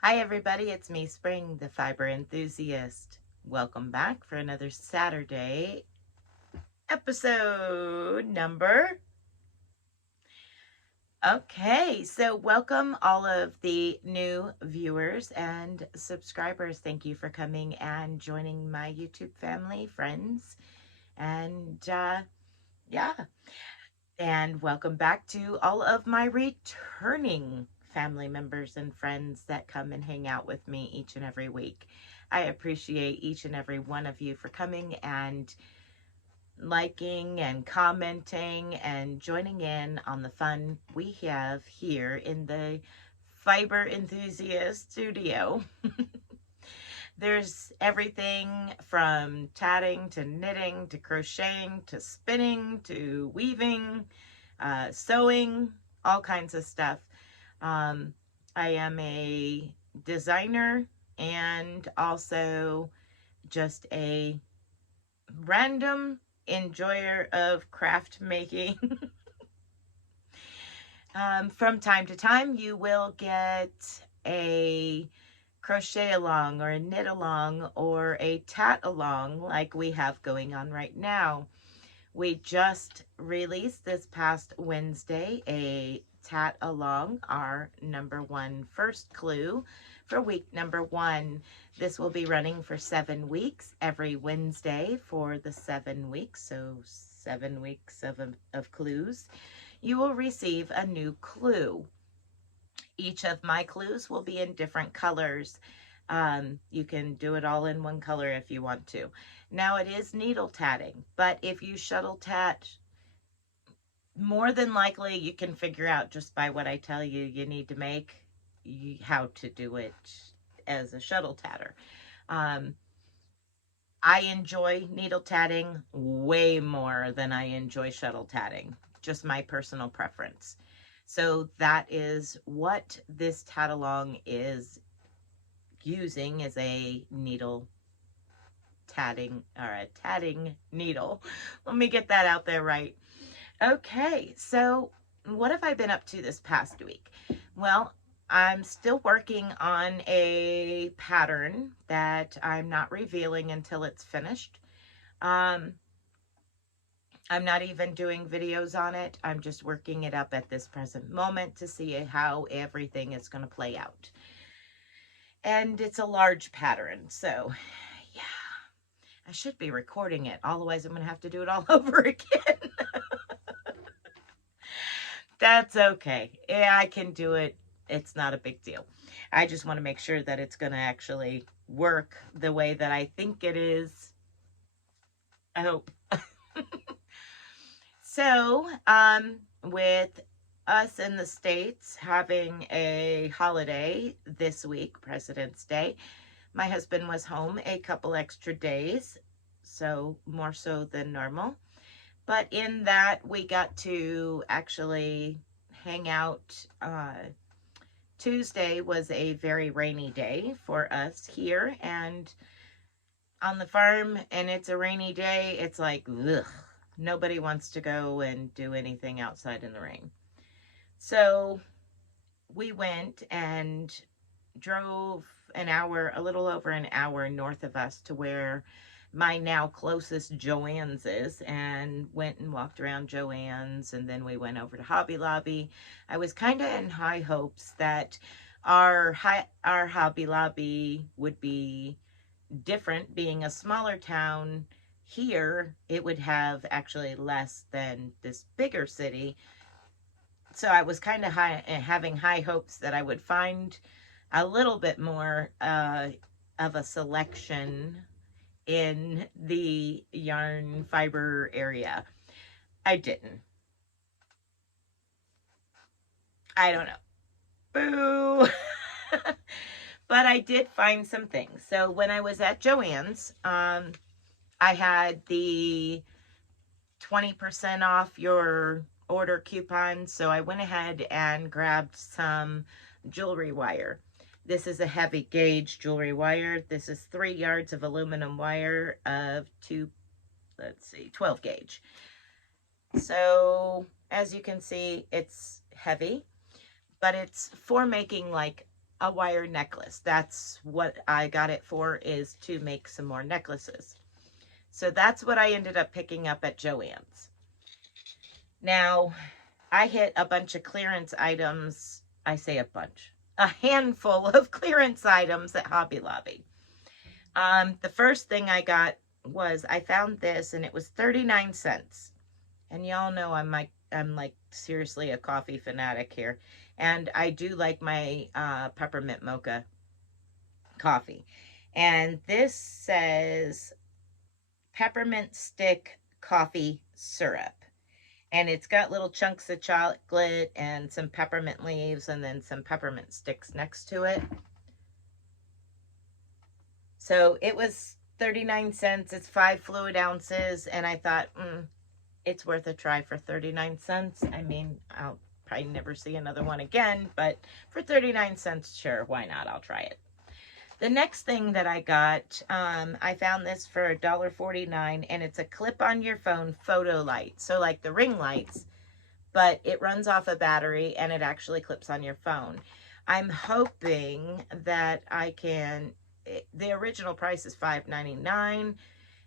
Hi everybody, it's me, Spring, the fiber enthusiast. Welcome back for another Saturday episode number. Okay, so welcome all of the new viewers and subscribers. Thank you for coming and joining my YouTube family, friends, and yeah. And welcome back to all of my returning family members and friends that come and hang out with me each and every week. I appreciate each and every one of you for coming and liking and commenting and joining in on the fun we have here in the Fiber Enthusiast Studio. There's everything from tatting to knitting to crocheting to spinning to weaving, sewing, all kinds of stuff. I am a designer and also just a random enjoyer of craft making. From time to time, you will get a crochet along or a knit along or a tat along like we have going on right now. We just released this past Wednesday a tat along, our #1 first clue for week #1. This will be running for 7 weeks every Wednesday for the 7 weeks, so 7 weeks of clues. You will receive a new clue. Each of my clues will be in different colors. You can do it all in one color if you want to. Now it is needle tatting, but if you shuttle tat, more than likely you can figure out just by what I tell you you need to make how to do it as a shuttle tatter. I enjoy needle tatting way more than I enjoy shuttle tatting, just my personal preference. So that is what this tat along is using, is a needle tatting, or a tatting needle. Let me get that out there right. Okay, so what have I been up to this past week? Well, I'm still working on a pattern that I'm not revealing until it's finished. I'm not even doing videos on it. I'm just working it up at this present moment to see how everything is going to play out. And it's a large pattern, so yeah, I should be recording it. Otherwise, I'm going to have to do it all over again. That's okay. Yeah, I can do it. It's not a big deal. I just want to make sure that it's going to actually work the way that I think it is. I hope. So, with us in the States having a holiday this week, President's Day, my husband was home a couple extra days, so more so than normal. But in that, we got to actually hang out. Tuesday was a very rainy day for us here, and on the farm, and it's a rainy day, it's like, ugh, nobody wants to go and do anything outside in the rain. So we went and drove an hour, a little over an hour north of us to where my now closest Joann's is, and went and walked around Joann's, and then we went over to Hobby Lobby. I was kind of in high hopes that our Hobby Lobby would be different. Being a smaller town here, it would have actually less than this bigger city. So I was kind of having high hopes that I would find a little bit more of a selection in the yarn fiber area. I didn't. I don't know. Boo! But I did find some things. So when I was at Joann's, I had the 20% off your order coupon. So I went ahead and grabbed some jewelry wire. This is a heavy gauge jewelry wire. This is 3 yards of aluminum wire of 12 gauge. So as you can see, it's heavy, but it's for making like a wire necklace. That's what I got it for, is to make some more necklaces. So that's what I ended up picking up at Joann's. Now, I hit a bunch of clearance items. I say a bunch. A handful of clearance items at Hobby Lobby. The first thing I got was, I found this and it was 39 cents. And y'all know I'm like seriously a coffee fanatic here. And I do like my peppermint mocha coffee. And this says peppermint stick coffee syrup. And it's got little chunks of chocolate and some peppermint leaves and then some peppermint sticks next to it. So it was 39 cents. It's 5 fluid ounces. And I thought, it's worth a try for 39 cents. I mean, I'll probably never see another one again, but for 39 cents, sure, why not? I'll try it. The next thing that I got, I found this for $1.49, and it's a clip on your phone photo light. So like the ring lights, but it runs off a battery and it actually clips on your phone. I'm hoping that I can, the original price is $5.99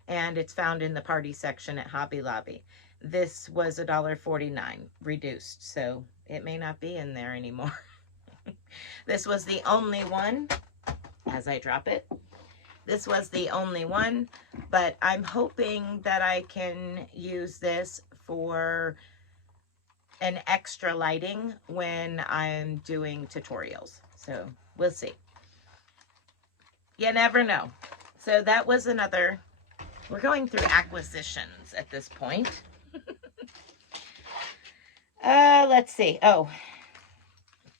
and it's found in the party section at Hobby Lobby. This was $1.49 reduced, so it may not be in there anymore. This was the only one. As I drop it, this was the only one, but I'm hoping that I can use this for an extra lighting when I'm doing tutorials. So we'll see. You never know. So that was another, we're going through acquisitions at this point. Let's see. Oh,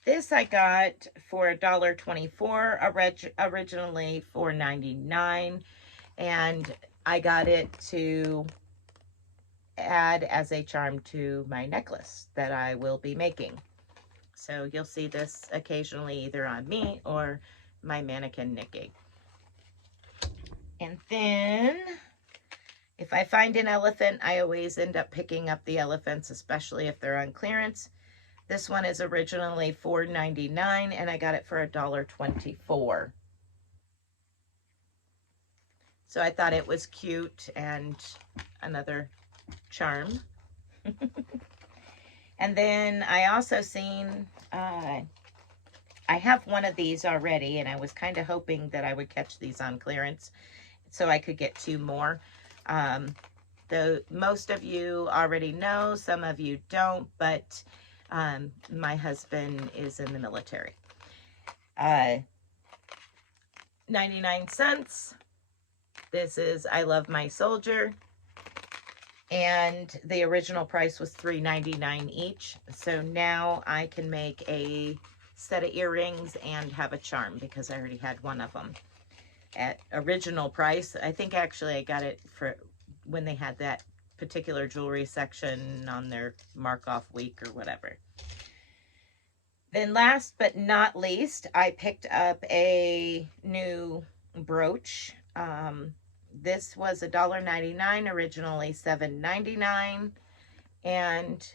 this I got for $1.24, originally $4.99, and I got it to add as a charm to my necklace that I will be making. So you'll see this occasionally either on me or my mannequin Nikki. And then if I find an elephant, I always end up picking up the elephants, especially if they're on clearance. This one is originally $4.99 and I got it for $1.24. So I thought it was cute and another charm. And then I also seen, I have one of these already and I was kind of hoping that I would catch these on clearance so I could get 2 more. Though most of you already know, some of you don't, but my husband is in the military. 99 cents. This is I Love My Soldier. And the original price was $3.99 each. So now I can make a set of earrings and have a charm because I already had one of them at original price. I think actually I got it for when they had that particular jewelry section on their mark-off week or whatever. Then last but not least, I picked up a new brooch. This was $1.99, originally $7.99, and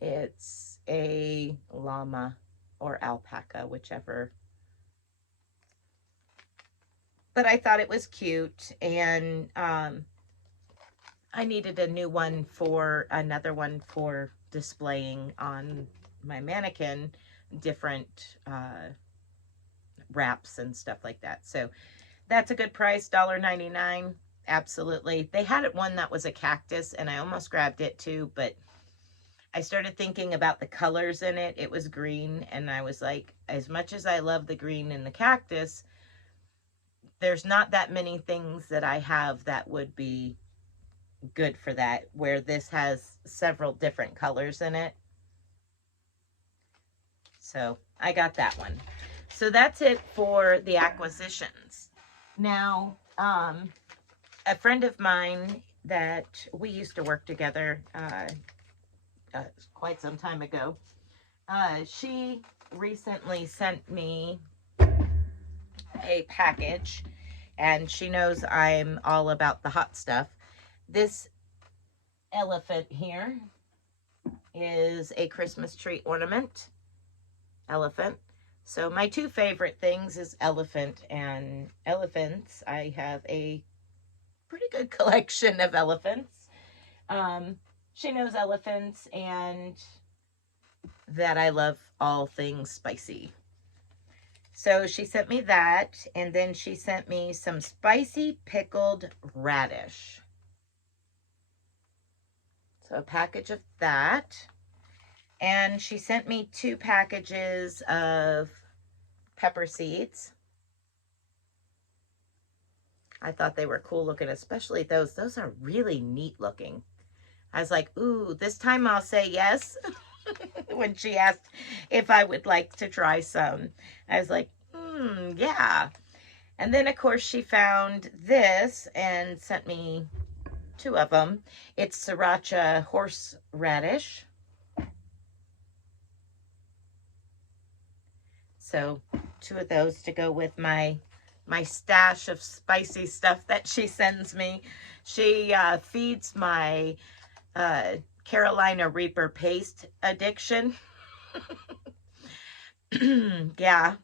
it's a llama or alpaca, whichever. But I thought it was cute, and I needed a new one for, another one for displaying on my mannequin, different wraps and stuff like that. So that's a good price, $1.99. Absolutely. They had one that was a cactus, and I almost grabbed it too, but I started thinking about the colors in it. It was green, and I was like, as much as I love the green in the cactus, there's not that many things that I have that would be good for that, where this has several different colors in it. So I got that one. So that's it for the acquisitions. Now, a friend of mine that we used to work together quite some time ago, she recently sent me a package, and she knows I'm all about the hot stuff. This elephant here is a Christmas tree ornament elephant So my two favorite things is elephant and elephants. I have a pretty good collection of elephants. She knows elephants and that I love all things spicy. So she sent me that, and then she sent me some spicy pickled radish. So a package of that. And she sent me 2 packages of pepper seeds. I thought they were cool looking, especially those. Those are really neat looking. I was like, ooh, this time I'll say yes. When she asked if I would like to try some, I was like, yeah. And then, of course, she found this and sent me 2 of them. It's sriracha horseradish. So 2 of those to go with my stash of spicy stuff that she sends me. She feeds my Carolina Reaper paste addiction. Yeah.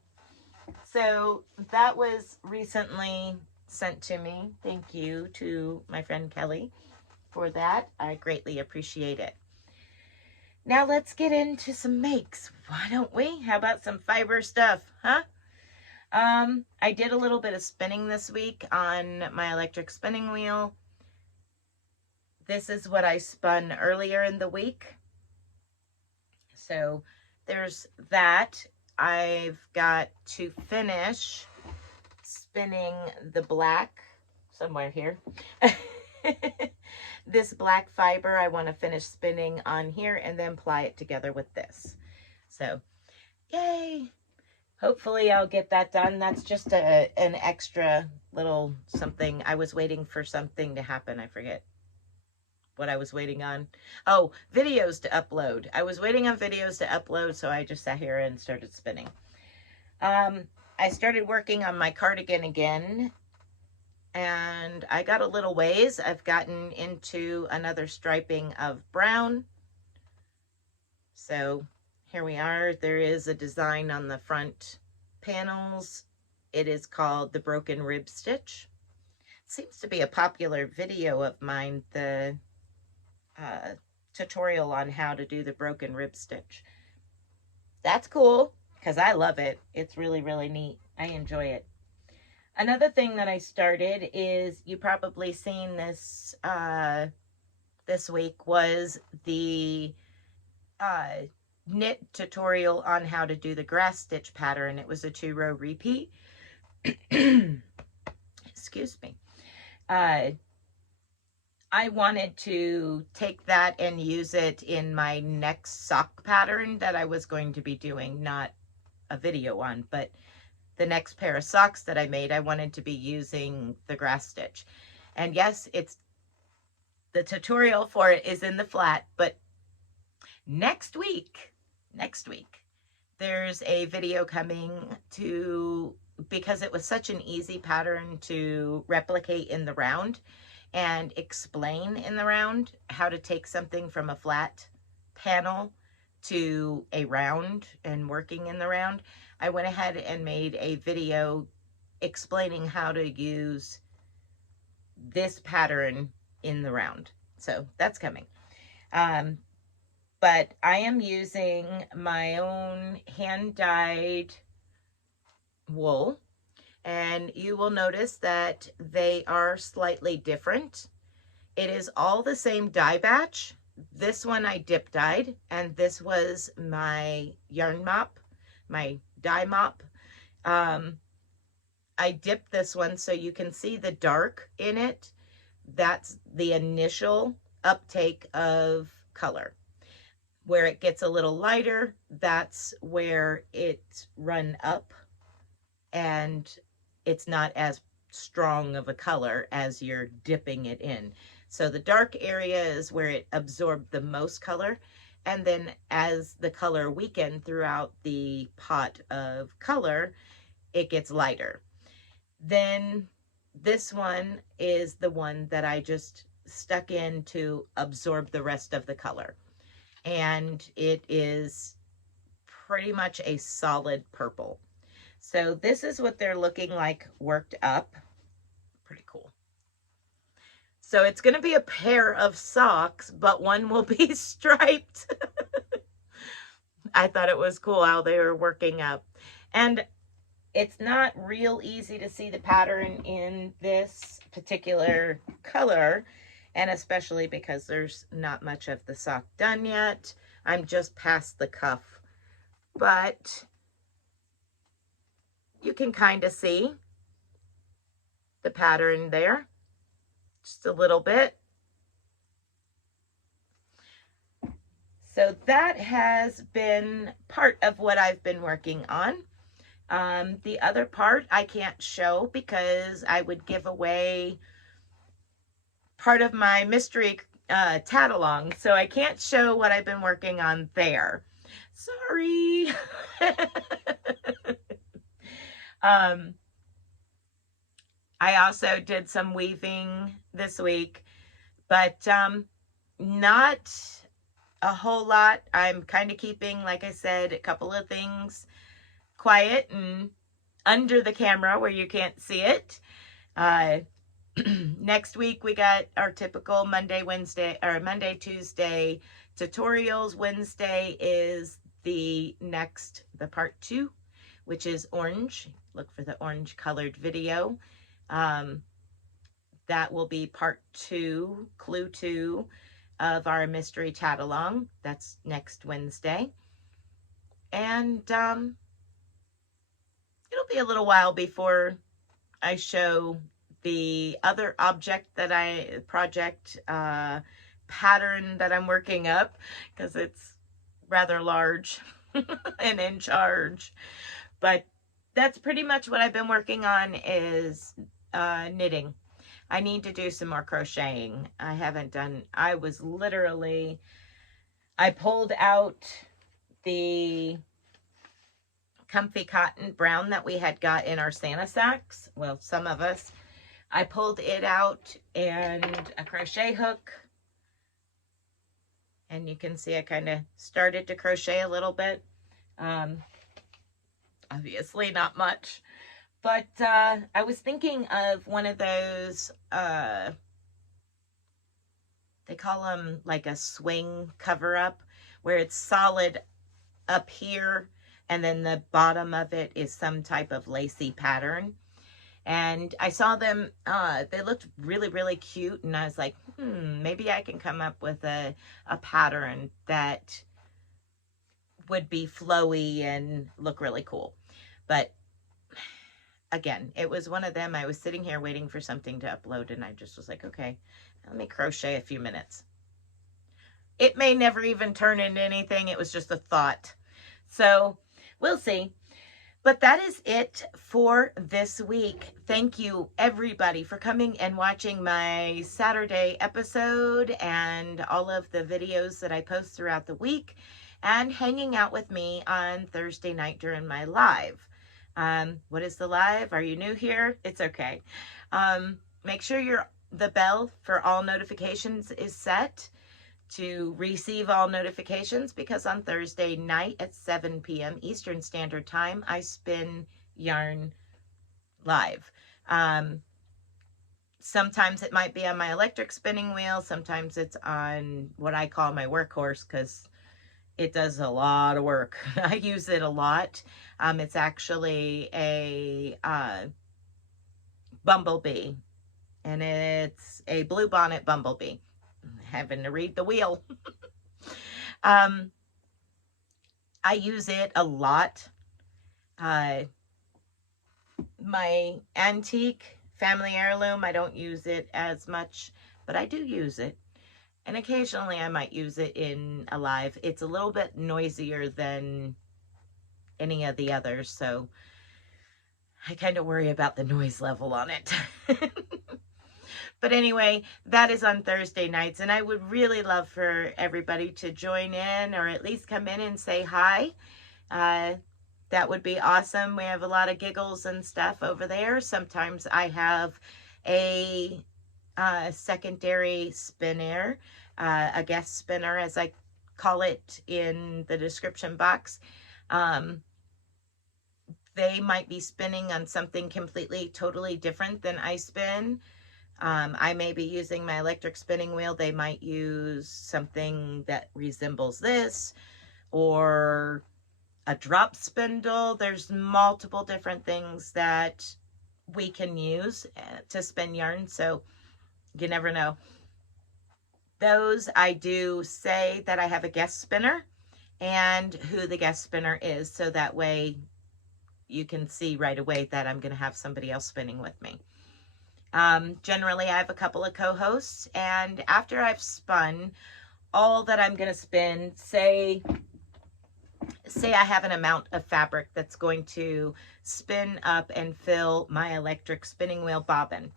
So that was recently sent to me. Thank you to my friend Kelly for that. I greatly appreciate it. Now let's get into some makes. Why don't we? How about some fiber stuff, huh? I did a little bit of spinning this week on my electric spinning wheel. This is what I spun earlier in the week. So there's that. I've got to finish spinning the black somewhere here. This black fiber I want to finish spinning on here and then ply it together with this. So yay! Hopefully I'll get that done. That's just an extra little something. I was waiting for something to happen. I forget what I was waiting on. Oh, videos to upload. I was waiting on videos to upload, so I just sat here and started spinning. I started working on my cardigan again, and I got a little ways. I've gotten into another striping of brown. So here we are. There is a design on the front panels. It is called the broken rib stitch. It seems to be a popular video of mine, the tutorial on how to do the broken rib stitch. That's cool because I love it. It's really, really neat. I enjoy it. Another thing that I started is, you probably seen this this week, was the knit tutorial on how to do the grass stitch pattern. It was a 2-row repeat. Excuse me. I wanted to take that and use it in my next sock pattern that I was going to be doing, not a video on, but the next pair of socks that I made, I wanted to be using the grass stitch. And yes, it's the tutorial for it is in the flat, but next week, there's a video coming to, because it was such an easy pattern to replicate in the round and explain in the round, how to take something from a flat panel to a round and working in the round. I went ahead and made a video explaining how to use this pattern in the round. So that's coming. But I am using my own hand-dyed wool, and you will notice that they are slightly different. It is all the same dye batch. This one I dip dyed, and this was my yarn mop, my dye mop. I dipped this one so you can see the dark in it. That's the initial uptake of color. Where it gets a little lighter, that's where it's run up and it's not as strong of a color as you're dipping it in. So the dark area is where it absorbed the most color, and then as the color weakened throughout the pot of color, it gets lighter. Then this one is the one that I just stuck in to absorb the rest of the color. And it is pretty much a solid purple. So this is what they're looking like worked up. Pretty cool. So it's going to be a pair of socks, but one will be striped. I thought it was cool how they were working up. And it's not real easy to see the pattern in this particular color, and especially because there's not much of the sock done yet. I'm just past the cuff, but you can kind of see the pattern there, just a little bit. So that has been part of what I've been working on. The other part I can't show because I would give away part of my mystery tag-along, so I can't show what I've been working on there. Sorry. I also did some weaving this week, but not a whole lot. I'm kind of keeping, like I said, a couple of things quiet and under the camera where you can't see it. Next week we got our typical Monday, Tuesday tutorials. Wednesday is the part 2, which is orange. Look for the orange colored video. That will be part 2, clue 2 of our mystery chat-along. That's next Wednesday. And it'll be a little while before I show the other project pattern that I'm working up, because it's rather large and in charge. But that's pretty much what I've been working on, is knitting. I need to do some more crocheting. I pulled out the comfy cotton brown that we had got in our Santa sacks. Well, some of us. I pulled it out and a crochet hook. And you can see I kind of started to crochet a little bit. Obviously not much. But I was thinking of one of those, they call them like a swing cover-up, where it's solid up here, and then the bottom of it is some type of lacy pattern. And I saw them, they looked really, really cute, and I was like, maybe I can come up with a pattern that would be flowy and look really cool. But again, it was one of them. I was sitting here waiting for something to upload, and I just was like, okay, let me crochet a few minutes. It may never even turn into anything. It was just a thought. So we'll see. But that is it for this week. Thank you, everybody, for coming and watching my Saturday episode and all of the videos that I post throughout the week, and hanging out with me on Thursday night during my live. What is the live? Are you new here? It's okay. Make sure the bell for all notifications is set to receive all notifications, because on Thursday night at 7 p.m. Eastern Standard Time, I spin yarn live. Sometimes it might be on my electric spinning wheel. Sometimes it's on what I call my workhorse, because it does a lot of work. I use it a lot. It's actually a bumblebee, and it's a bluebonnet bumblebee. Having to read the wheel. I use it a lot. My antique family heirloom, I don't use it as much, but I do use it. And occasionally I might use it in a live. It's a little bit noisier than any of the others, so I kind of worry about the noise level on it. But anyway, that is on Thursday nights, and I would really love for everybody to join in, or at least come in and say hi. That would be awesome. We have a lot of giggles and stuff over there. Sometimes I have a secondary spinner, a guest spinner, as I call it in the description box. They might be spinning on something completely, totally different than I spin. I may be using my electric spinning wheel. They might use something that resembles this, or a drop spindle. There's multiple different things that we can use to spin yarn, so you never know. Those, I do say that I have a guest spinner and who the guest spinner is, so that way you can see right away that I'm going to have somebody else spinning with me. Generally, I have a couple of co-hosts, and after I've spun all that I'm going to spin, say I have an amount of fabric that's going to spin up and fill my electric spinning wheel bobbin,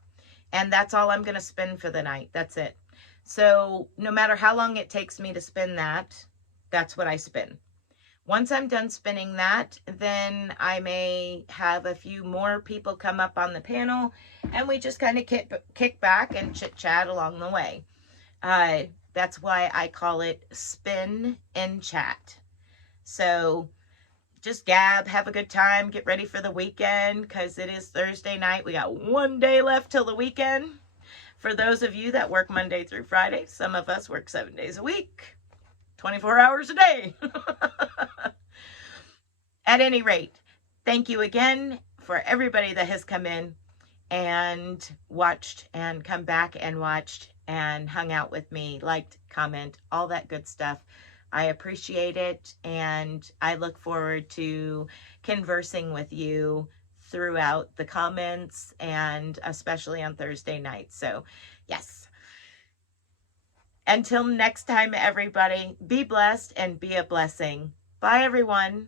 and that's all I'm going to spin for the night. That's it. So no matter how long it takes me to spin that, that's what I spin. Once I'm done spinning that, then I may have a few more people come up on the panel, and we just kind of kick back and chit chat along the way. That's why I call it spin and chat. So just gab, have a good time, get ready for the weekend, because it is Thursday night. We got one day left till the weekend. For those of you that work Monday through Friday, some of us work 7 days a week, 24 hours a day. At any rate, thank you again for everybody that has come in and watched and come back and watched and hung out with me, liked, comment, all that good stuff. I appreciate it, and I look forward to conversing with you throughout the comments, and especially on Thursday nights. So yes, until next time, everybody, be blessed and be a blessing. Bye, everyone.